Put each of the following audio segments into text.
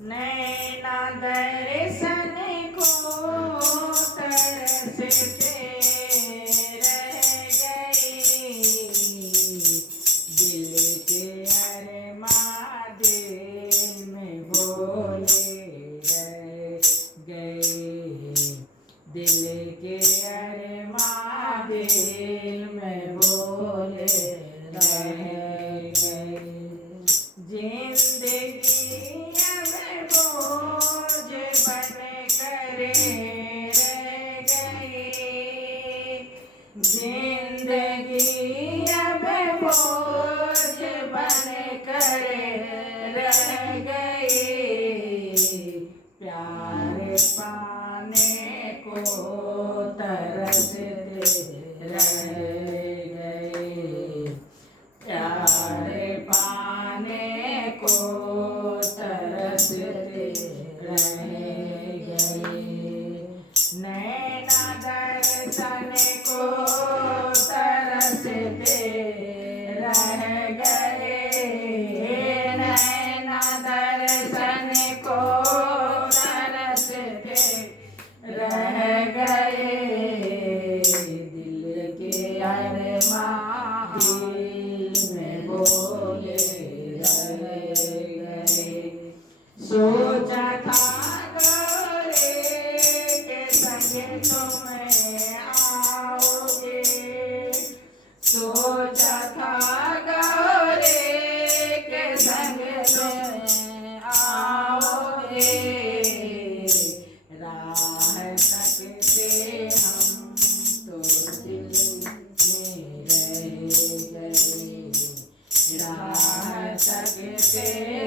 नैना दर्शन को तरसते रह गई, दिल के अरमां दिल में बोले रह गए, दिल के अरमां दिल में बोले रह गए। जिंदगी में बोझ बन कर रह गई, जिंदगी में बोझ बन कर रह गई, प्यार पाने को तरसते रह गए, प्यार पाने को तरसते रह गए। नैना दर्शन को तरसते रह गए, नैना दर्शन को तरसते रह गए, दिल के अरमां दिल में बोले रह गए। सोचा था गोरे के संग तुम आओगे, सोचा था गोरे के संग तुम आओगे, राह तकते हम तो दिल में रह गए, राह तकते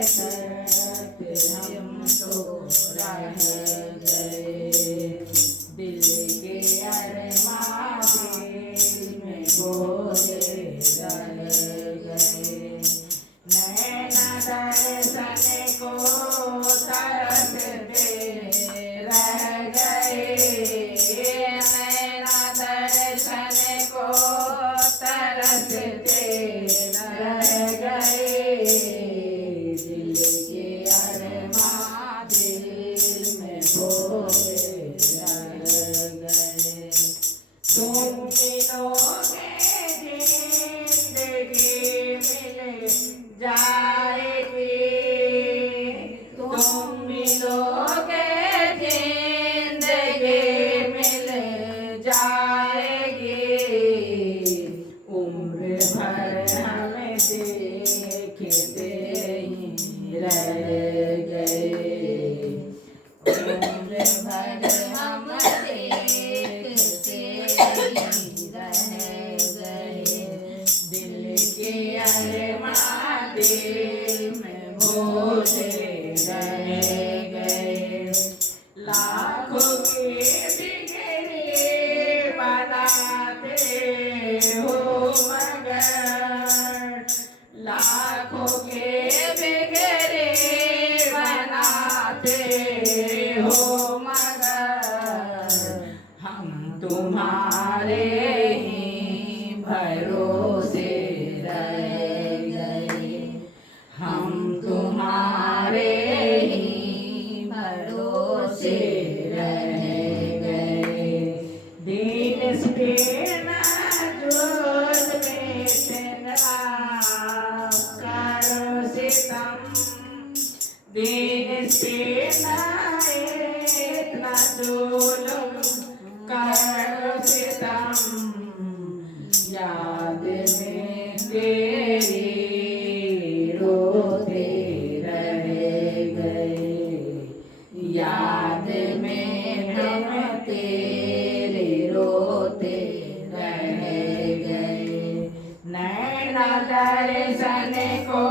तकते हम तो रह गए, दिल के अरमां दिल में बोले रह गए। नैना दर्शन को तरसते रह गए, नैना दर्शन को तरसते रह गए, दिल के अरमां दिल में बोले रह गए। तुम मिलोगे जिंदगी मिल जाएगी, तुम मिलोगे जिंदगी मिल जाएगी, उम्र भर हमें देखते ही रह गए, उम्र भर हम देखते ही रह गए, दिल के अरमां दिल में बोले रह गए। लाखों के बिगड़े बनाते हो मगर, लाखों के बिगड़े बनाते हो मगर, हम तुम्हारे ही भरोसे रह गए, हम तुम्हारे ही भरोसे रह गए। दीन से नजर में तेरा करो सितम, दीन से इतना जुल्म करो सितम, याद में तेरी रोते रह गए, याद में हम तेरे रोते रह गए। नैना दर्शन को